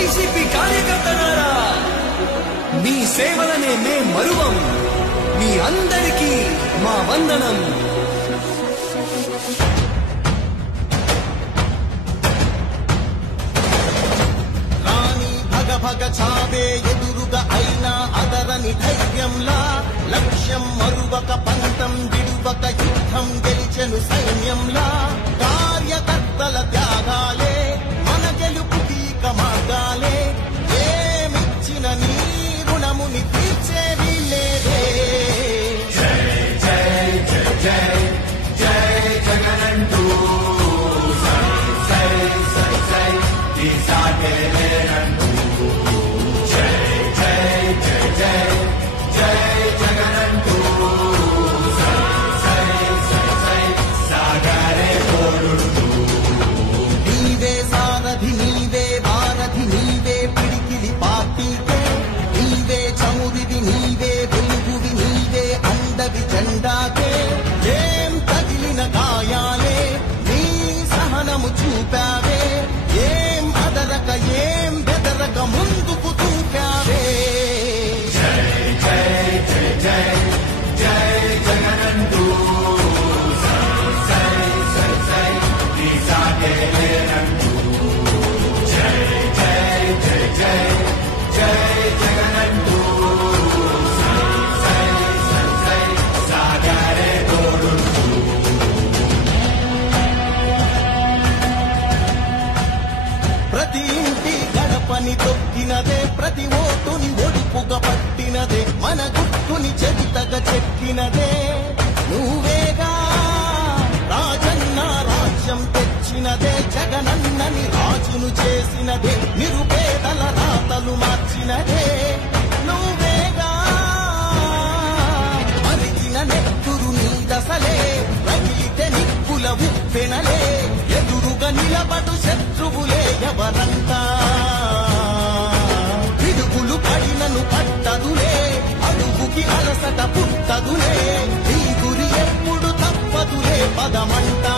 YCP కార్యకర్తలారా, మీ సేవలనే మే మరువం. మీ అందరికీ మా వందనం. రాణి భగ భగ చావే ఎదురుగా అయినా అదరని ధైర్యంలా, లక్ష్యం మరువక పంతం విడువక యుద్ధం గెలిచెను సైన్యంలా. కార్యకర్తల త్యాగాలే మన గెలుపుకి మార్గాలే. ఏమిచ్చిన నీ రుణముని తీర్చేది లేదే. జై జై జై జై జై జగనంటూ సై సై సై సై ఈ సాగే లేనంటూ. జై జై జై జై జై జగనంటూ సై సై సై సై సాగరే పోడుంటూ. నీవే సారథి నీవే వారధి నీవే పిడికిలి పార్టీకే. నీవే చమురివి నీవే వెలుగువి నీవే అండవి జెండాకే. ఏం తగిలిన గాయాలే నీ సహనము చూపావే. ఏం అదరక ఏం బెదరక ముందుకు చూపావే. జై జై జై జై జై జగనంటూ సై సై సై సై ఈ సాగే లేనంటూ. జై జై జై జై జై జగనంటూ సై సై సై సై సాగరే తోడుంటూ. ప్రతి ఇంటి గడపని తొక్కినదే, ప్రతి ఓటుని ఒడుపుగా పట్టినదే, మన గుట్టుని చెవితగా చెక్కినదే నువ్వేగా. రాజన్న రాజ్యం తెచ్చినదే, జగనన్నని రాజును చేసినదే, నిరుపేదల రాతలు మార్చినదే నువ్వేగా. మరిగిన నెత్తురు నీ దశలే, రగిలితే నిప్పుల ఉప్పెనలే, ఎదురుగా నిలబడు శత్రువులే ఎవరంతా. పిడుగులు పడినను పట్టదులే, అడుగుకి అలసట పుట్టదులే, ఈ గురి ఎప్పుడు తప్పదులే పదమంటా.